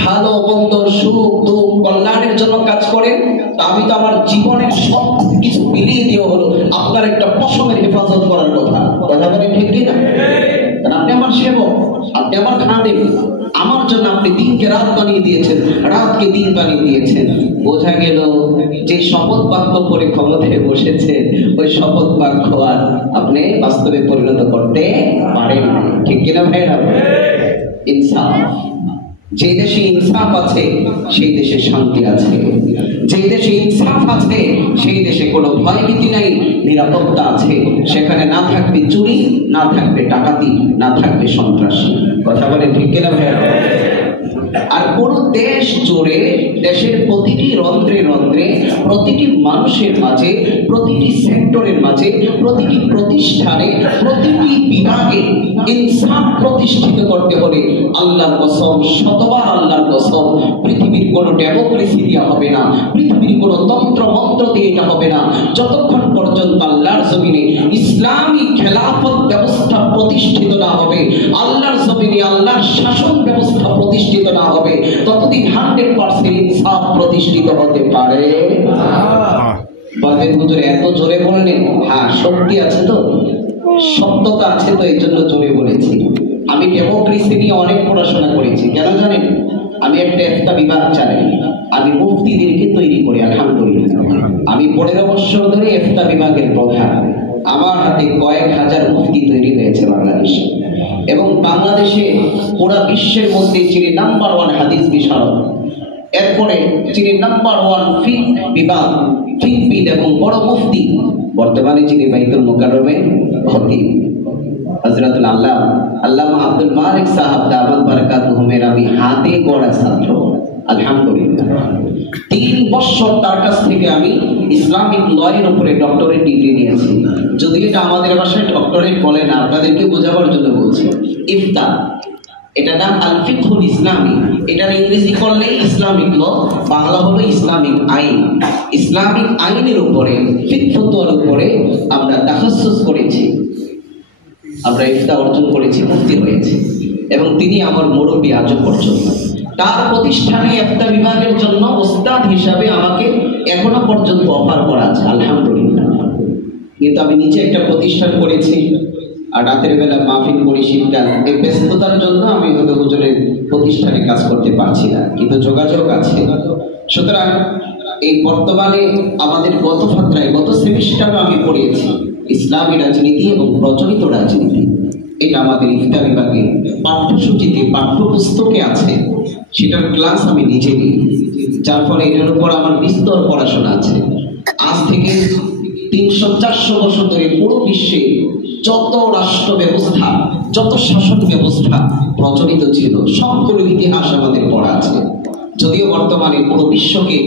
ভালো মন্দ, সুখ দুঃখ, কল্যাণের জন্য কাজ করেন। তা আমি তো আমার জীবনের সব কিছু বিলিয়ে দিয়ে হলো আপনার একটা পশমের হেফাজত করার কথা বলে, ঠিক কিনা? আপনি আমার সেবক, আপনি আমার খাদেম, আমার জন্য আপনি দিনকে রাত বানিয়ে দিয়েছেন, রাতকে দিন বানিয়ে দিয়েছেন। বোঝা গেল যে শপথ বাক্য করে ক্ষমতায় বসেছে, ওই শপথ বাক্য আর আপনি বাস্তবে পরিণত করতে পারেন, ঠিক কিনা ভাইরা? ইনসাফ, যে দেশে ইনসাফ আছে সেই দেশে শান্তি আছে, যে দেশে ইনসাফ আছে সেই দেশে কোনো ভয়ভীতি নাই, নিরাপত্তা আছে। সেখানে না থাকবে চুরি, না থাকবে ডাকাতি, না থাকবে সন্ত্রাসী। কথা বলে ঠিক কিনা ভাইয়া? আর পুরো দেশ জুড়ে, দেশের প্রতিটি রন্ধ্রে রন্ধ্রে, প্রতিটি মানুষের মাঝে, প্রতিটি সেক্টরের মাঝে, প্রতিটি প্রতিষ্ঠানে, প্রতিটি বিভাগে ইনসাফ প্রতিষ্ঠিত করতে হলে আল্লাহর কসম, শতবার আল্লাহর কসম, পৃথিবীর কোনো ডেমোক্রেসি দেওয়া হবে না, পৃথিবীর কোনো তন্ত্র মন্ত্র দিয়ে এটা হবে না, যতক্ষণ পর্যন্ত আল্লাহর জমিনে ইসলামী খেলাফত ব্যবস্থা প্রতিষ্ঠিত না হবে, আল্লাহর জমিনে আল্লাহর শাসন ব্যবস্থা প্রতিষ্ঠিত না হবে, ততদিন 100% ইনসাফ প্রতিষ্ঠিত হতে পারে না। বলবেন হুজুর এত জোরে বললেন, হ্যাঁ শক্তি আছে তো, সত্যতা আছে তো, এই জন্য জোরে বলেছি। আমি ডেমোক্রেসি নিয়ে অনেক পড়াশোনা করেছি, কেন জানেন? আমি একটা বিভাগ চালাই, আমি মুফতিদেরকে তৈরি করি, আলহামদুলিল্লাহ। আমি 15 বছর ধরে একটা বিভাগের প্রধান। আমার হাতে কয়েক হাজার মুফতি তৈরি হয়েছে বাংলাদেশে, এবং বাংলাদেশে পুরা বিশ্বের মধ্যে যিনি নাম্বার 1 হাদিস বিশারদ, এরপরে যিনি নাম্বার 1 ফিক বিভাগ, ফিকবিদ এবং বড় মুফতি, বর্তমানে যিনি বাইতুল মুকাররমে খতিব, হযরতুল আল্লামা আব্দুল মালিক সাহেব দামাত বারাকাতুহুমের আমি হাতে গড়া ছাত্র। আলহামদুলিল্লাহ 3 বছর তার কাছ থেকে আমি ইসলামিক লয়ের উপরে ডক্টরেট ডিগ্রি নিয়েছি। যদি এটা আমাদের ভাষায় ডক্টরেট বলে না, আপনাদেরকে বোঝাবার জন্য বলছি। ইফতা, এটা নাম আল ফিকহুল ইসলামি, এটার ইংরেজি করলে ইসলামিক ল, বাংলা হলো ইসলামিক আইন। ইসলামিক আইনের উপরে, ফিকহ ফতোয়ার উপরে আমরা তাখাসসুস করেছি, আমরা ইফতা অর্জন করেছি, মুফতি হয়েছি, এবং তিনি আমার মুরব্বী আজও পর্যন্ত। তার প্রতিষ্ঠানে ইফতা বিভাগের জন্য ওস্তাদ হিসাবে আমাকে এখনো পর্যন্ত অফার করা আছে, আলহামদুলিল্লাহ। কিন্তু আমি নিচে একটা প্রতিষ্ঠান করেছি, আর রাতের বেলা মাহফিল করি শীতকাল, এই ব্যস্ততার জন্য আমি হয়তো হুজুরের প্রতিষ্ঠানে কাজ করতে পারছি না, কিন্তু যোগাযোগ আছে। সুতরাং এই বর্তমানে আমাদের গত ফাত্রায়, গত সেমিস্টারে আমি পড়িয়েছি ইসলামী রাজনীতি এবং প্রচলিত রাজনীতি। এটা আমাদের ইফতা বিভাগে পাঠ্যসূচিতে, পাঠ্যপুস্তকে আছে, সেটার ক্লাস আমি নিজে নিই, যার ফলে এটার উপর আমার বিস্তর পড়াশোনা আছে। আজ থেকে 300-400 বছর ধরে পুরো বিশ্বে যত রাষ্ট্র ব্যবস্থা, যত শাসন ব্যবস্থা প্রচলিত ছিল, সবগুলো ইতিহাস আমাদের পড়া আছে। যদিও বর্তমানে পুরো বিশ্বকে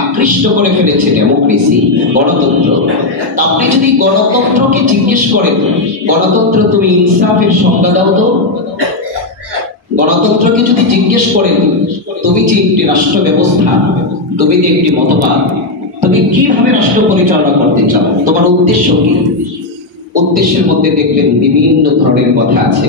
আকৃষ্ট করে ফেলেছে ডেমোক্রেসি, গণতন্ত্র। আপনি যদি গণতন্ত্রকে জিজ্ঞেস করেন, গণতন্ত্র তুমি ইনসাফের সংজ্ঞা দাও তো। গণতন্ত্রকে যদি জিজ্ঞেস করেন, তুমি যে একটি রাষ্ট্র ব্যবস্থা, তুমি যে একটি মতবাদ, তুমি কিভাবে রাষ্ট্র পরিচালনা করতে চাও, তোমার উদ্দেশ্য কি? উদ্দেশ্যের মধ্যে দেখবেন বিভিন্ন ধরনের কথা আছে।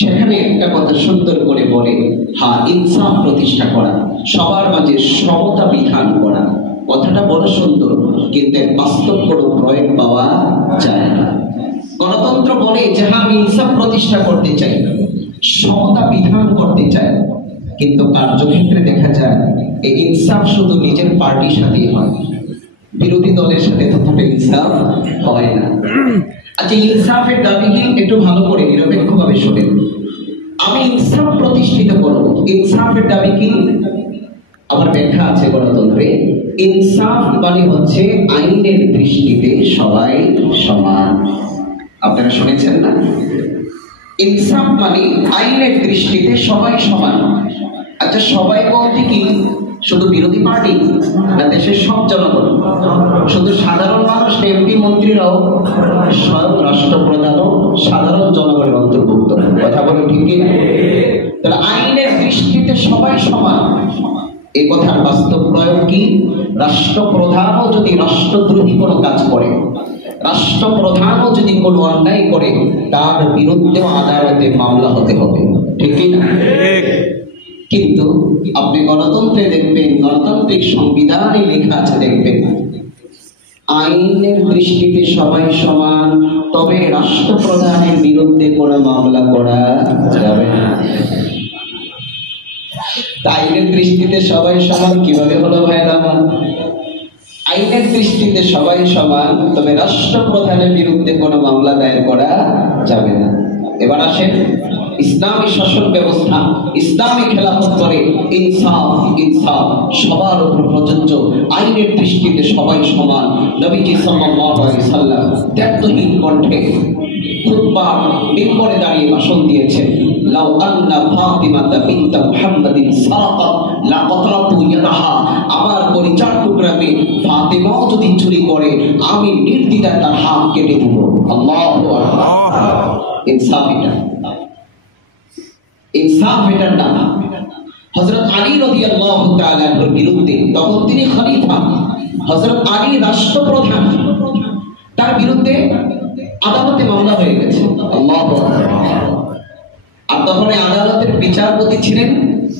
সেখানে একটা কথা সুন্দর করে বলে, হ্যাঁ, ইনসাফ প্রতিষ্ঠা করা, সবার মাঝে সমতা বিধান করা। কথাটা বড় সুন্দর, কিন্তু বাস্তব কোনো প্রয়োগ পাওয়া যায় না। গণতন্ত্র বলে যে হ্যাঁ, আমি ইনসাফ প্রতিষ্ঠা করতে চাই, সমতা বিধান করতে চাই, কিন্তু কার্যক্ষেত্রে দেখা যায় এই ইনসাফ শুধু নিজের পার্টির সাথেই হয়, বিরোধী দলের সাথে ততটা ইনসাফ হয় না। আচ্ছা, ইনসাফের দাবি কি? একটু ভালো করে নিরপেক্ষভাবে শোনেন। আমি ইনসাফ প্রতিষ্ঠিত করব, ইনসাফের দাবি কি? আমার ব্যাখ্যা আছে গণতন্ত্রে। ইনসাফ মানে হচ্ছে আইনের দৃষ্টিতে সবাই সমান। আপনারা শুনেছেন না? ইনসাফ মানে আইনের দৃষ্টিতে সবাই সমান। আচ্ছা, সবাই বলতে কি শুধু বিরোধী পার্টি না দেশের সব জনগণ? শুধু সাধারণ মানুষ, এমপি মন্ত্রীরাও, স্বয়ং রাষ্ট্রপ্রধানও সাধারণ জনগণের অন্তর্ভুক্ত। কথা বলে ঠিক কিনা? তাহলে আইনের দৃষ্টিতে সবাই সমান, এই কথার বাস্তব প্রয়োগ কি? রাষ্ট্রপ্রধানও যদি রাষ্ট্রদ্রোহী কোনো কাজ করে, রাষ্ট্রপ্রধানও যদি কোনো অন্যায় করে, তার বিরুদ্ধেও আদালতে মামলা হতে হবে, ঠিক কিনা? কিন্তু আপনি গণতন্ত্রে দেখবেন, গণতান্ত্রিক সংবিধানে লেখা আছে, দেখবেন আইনের দৃষ্টিতে সবাই সমান, তবে রাষ্ট্রপ্রধানের বিরুদ্ধে কোনো মামলা করা যাবে না। আইনের দৃষ্টিতে সবাই সমান কিভাবে হলো ভাইরা? আইনের দৃষ্টিতে সবাই সমান, তবে রাষ্ট্রপ্রধানের বিরুদ্ধে কোনো মামলা দায়ের করা যাবে না। এবার আসেন, ইসলামী শাসন ব্যবস্থা, ইসলামী খেলাফত করে ইনসাফ, ইনসাফ সবার উপর প্রযোজ্য, আইনের দৃষ্টিতে সবাই সমান। নবীজি সাল্লাল্লাহু আলাইহি সাল্লাম ত্যাগহীন কণ্ঠে খুতবার মিম্বরে দাঁড়িয়ে ভাষণ দিয়েছেন, লাউ আন্না ফাতিমাতা বিনত মুহাম্মাদিন সারাকাত লাকাতাতু ইয়াদাহা। আমার পরিচার টুকরা মেয়ে ফাতিমাও যদি চুরি করে, আমি নির্দ্বিধায় তার হাত কেটে দেব। আল্লাহু আকবার। ইনসাফ এটা, ইনসাফ এটার নাম। হযরত আলী রাদিয়াল্লাহু তাআলা এর বিরুদ্ধে, তখন তিনি খলিফা, হযরত আলী রাষ্ট্রপ্রধান, তার বিরুদ্ধে আদালতে মামলা হয়ে গেছে। আল্লাহু আকবার। আর তখন আদালতের বিচারপতি ছিলেন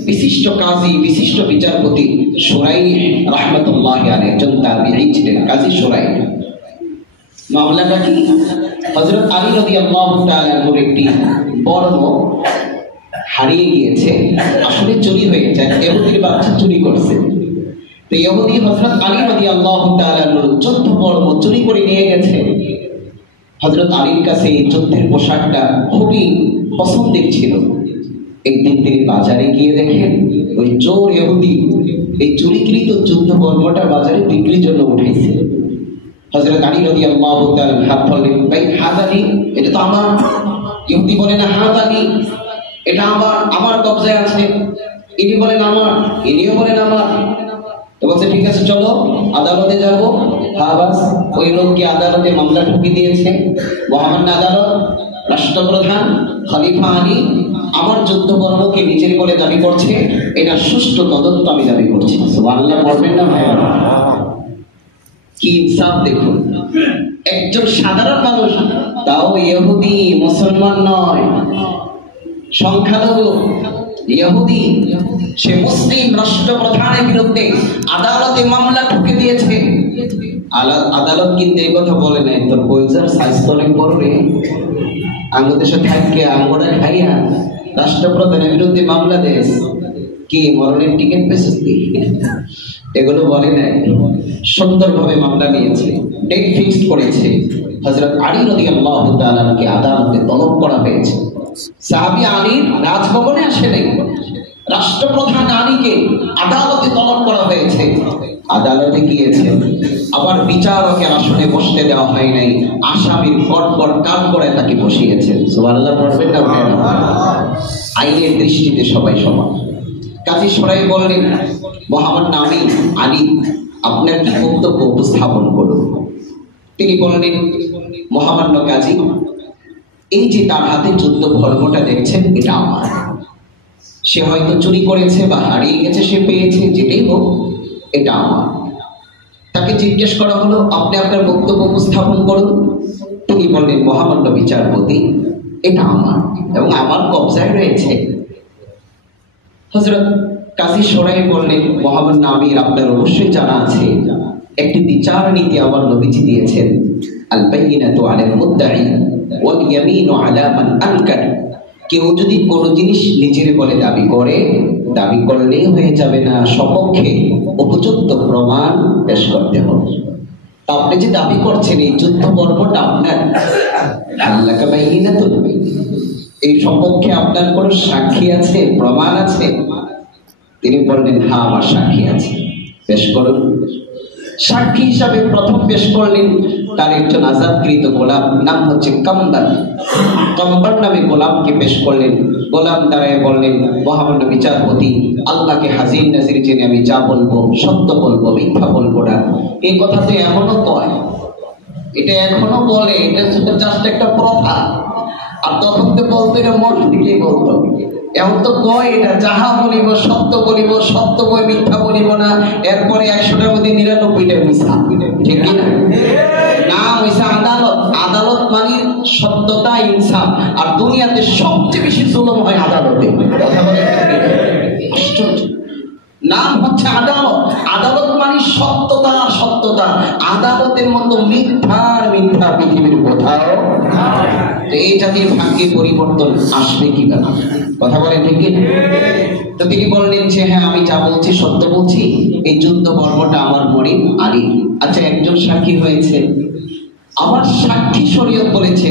বিশিষ্ট কাজী, বিশিষ্ট বিচারপতি শুরাইহ রাহমাতুল্লাহি আলাইহি, একজন তাবিঈ ছিলেন, কাজী শুরাইহ। মামলাটা কি? হযরত আলী রাদিয়াল্লাহু তাআলা এর একটি বর্ণ হারিয়ে গিয়েছে, আসলে চুরি হয়ে যায়, ইহুদির বাচ্চা চুরি করছে। তো ইহুদি হযরত আলী রাদিয়াল্লাহু তাআলা এর যুদ্ধ বর্ণ চুরি করে নিয়ে গেছে। হযরত আলীর কাছে এই যুদ্ধের পোশাকটা খুবই পছন্দের ছিল। একদিন তিনি বাজারে গিয়ে দেখেন ওই চোর ইহুদি এই চুরিকৃত যুদ্ধ পণ্যটা বাজারে বিক্রির জন্য উঠেছে। হযরত আলী রাদিয়াল্লাহু তাআলা হাত ধরলেন, ভাই হাদানি, এটা তো আমার। ইহুদি বলে না হাদানি, এটা আমার কবজায় আছে। ইনি বলেন আমার, ইনিও বলেন আমার। তো বলছে ঠিক আছে চলো আদালতে যাবো। হ্যাঁ বাস, ওই লোককে আদালতে মামলা ঠুকিয়ে দিয়েছে। মহামান্য আদালত, রাষ্ট্রপ্রধান খলিফা আলী আমার যুদ্ধ কর্মকে নিজের বলে দাবি করছে, এটা সুষ্ঠু তদন্ত আমি দাবি করছি। সুবহানাল্লাহ বলবেন না ভাই? কি ইনসাফ দেখুন, একজন সাধারণ মানুষ, তাও ইহুদি, মুসলমান নয়, সংখ্যালঘু ইহুদি, সে মুসলিম রাষ্ট্রপ্রধানের বিরুদ্ধে আদালতে মামলা ঠুকে দিয়েছে। আদালত কিন্তু এই কথা বলে নাই, তোর কইজার সাইজ অনেক বড় রে, আঙ্গুদেশে থাককে আঙ্গুরা খাইয়া রাষ্ট্রপ্রধানের বিরুদ্ধে মামলা দেশ, কি মরণের টিকিট পেয়েছিস? এগুলো বলে নাই, সুন্দরভাবে মামলা নিয়েছে, ডেট ফিক্সড করেছে। হযরত আলী রাদিয়াল্লাহু তাআলাকে আদালতে তলব করা হয়েছে। সাহাবী আলী রাজভবনে আসেনি, রাষ্ট্রপ্রধান আলীকে আদালতে তলব করা হয়েছে। আদালতে গিয়েছে, আবার বিচারকের আসনে বসতে দেওয়া হয় নাই, আসামির পরপর কান করে তাকে বসিয়েছেন। সুবহানাল্লাহ পড়বেন না ভাইরা? আইনের দৃষ্টিতে সবাই সমান। কাজী সরাই বললেন, মহামান্য আলী আপনার কি বক্তব্য উপস্থাপন করুন। তিনি বললেন, মহামান্য কাজী, এই যে তার হাতে যুদ্ধ ধর্মটা দেখছেন, এটা আমার। সে হয়তো চুরি করেছে বা হারিয়ে গেছে, সে পেয়েছে, যেটাই হোক এটা আমার। তাকে জিজ্ঞেস করা হলো, আপনি আপনার বক্তব্য উপস্থাপন করুন। তিনি বললেন, মহামান্য বিচারপতি, এটা আমার এবং আমার কবজায় রয়েছে। হযরত কাজী সরাই বললেন, মহামান্য আমির, আপনার অবশ্যই জানা আছে একটি বিচার নীতি আমার নবীজি দিয়েছেন, আল বাইয়িনাতু আলাল মুদ্দাঈ ওয়াল ইয়ামিনু আলা মান আনকার। কেউ যদি কোনো জিনিস নিজের বলে দাবি করে, দাবি করলেই হয়ে যাবে না, সপক্ষে উপযুক্ত প্রমাণ পেশ করতে হবে। আপনি যে দাবি করছেন এই যুদ্ধ পর্বটা আপনার, আল্লাহকে বাইয়িনাতুন, এই সপক্ষে আপনার কোনো সাক্ষী আছে, প্রমাণ আছে? তিনি বললেন, হ্যাঁ আমার সাক্ষী আছে। পেশ করুন। সাক্ষী হিসাবে প্রথম পেশ করলেন তার একজন আজাদকৃত গোলাম, নাম হচ্ছে কাম্বার। কাম্বার নামে গোলামকে পেশ করলেন। গোলাম দাঁড়ায় বললেন, মহামান্য বিচারপতি, আল্লাহকে হাজির নাজির জেনে আমি যা বলবো সত্য বলবো, মিথ্যা বলবো না। এই কথা তো এখনো কয়, এটা এখনো বলে, এটা জাস্ট একটা প্রথা। আর তখন তো বলতো এটা মন থেকেই বলতো, এখন তো কয় এটা যাহা বলিব সত্য বলিব, সত্য বই মিথ্যা বলিব না। এরপরে 100টার মধ্যে 99টা মিথ্যা, ঠিক কি না? নাম হইছে আদালত। আদালত মানে সত্যতা, ইনসাফ। আর দুনিয়াতে সবচেয়ে বেশি জুলুম হয় আদালতে। কথা বলে আশ্চর্য। নাম হচ্ছে আদালত। আদালত মানে সত্যতা আর সত্যতা। আদালতের মতো মিথ্যার মিথ্যা পৃথিবীর কোথাও। এই জাতির ভাগ্যে পরিবর্তন আসবে কিভাবে? কথা বলেন ঠিক কি? তো তিনি বললেন যে হ্যাঁ আমি যা বলছি সত্য বলছি, এই যুদ্ধ পর্বটা আমার মরিন আলী। আচ্ছা, একজন সাক্ষী হয়েছে, আমার সাক্ষী শরীয়ত বলেছে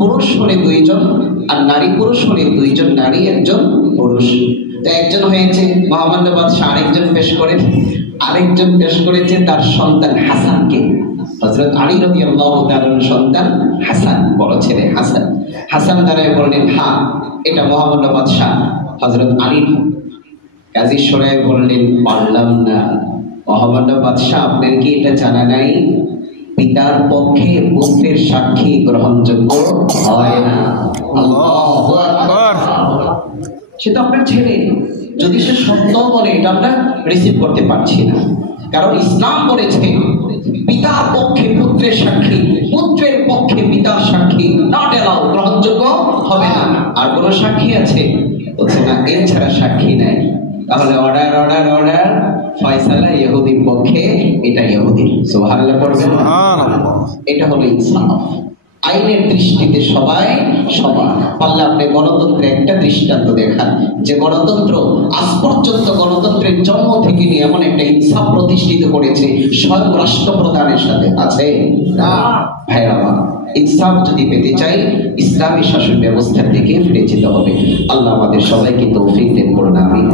পুরুষ হলে 2 জন আর নারী পুরুষ হলে 2 জন নারী, 1 জন পুরুষ। তো একজন হয়েছে, মহামান্য বাদশাহ আরেকজন পেশ করে, আরেকজন পেশ করেছে তার সন্তান হাসানকে। হযরত আলী রাদিয়াল্লাহু তাআলার সন্তান হাসান, বড় ছেলে হাসান। হাসান দাঁড়ায় বললেন, হ্যাঁ এটা মহামান্য বাদশাহ হযরত আলী। কাজী সরাই বললেন, পারলাম না মহামান্য বাদশাহ, আপনার কি এটা জানা নাই পিতার পক্ষে পুত্রের সাক্ষী গ্রহণযোগ্য হয় না? আল্লাহু আকবার। সেটা আপনার ছেলে, যদি সে সত্য বলে এটা আমরা রিসিভ করতে পারছি না, কারণ ইসলাম বলেছে পিতার পক্ষে পুত্রের সাক্ষী, পুত্রের পক্ষে পিতার সাক্ষী নট এলাউড, গ্রহণযোগ্য হবে না। আর কোন সাক্ষী আছে? বলছে না, এর ছাড়া সাক্ষী নাই। তাহলে অর্ডার অর্ডার অর্ডার, ফয়সালা ইহুদির পক্ষে, এটা ইহুদি। সুবহানাল্লাহ পড়বেন। এটা হলো ইনসাফ। আইনের দৃষ্টিতে সবাই সমান। পারলে আপনি গণতন্ত্রের একটা দৃষ্টান্ত দেখান যে গণতন্ত্র আজ পর্যন্ত গণতন্ত্রের জন্ম থেকে নিয়ে এমন একটা ইনসাফ প্রতিষ্ঠিত করেছে স্বয়ং রাষ্ট্রপ্রধানের সাথে। আছে না ভাইরা? ইনসাফ যদি পেতে চাই ইসলামী শাসন ব্যবস্থার দিকে ফিরে যেতে হবে। আল্লাহ আমাদের সবাইকে তৌফিক দান করুন, আমিন।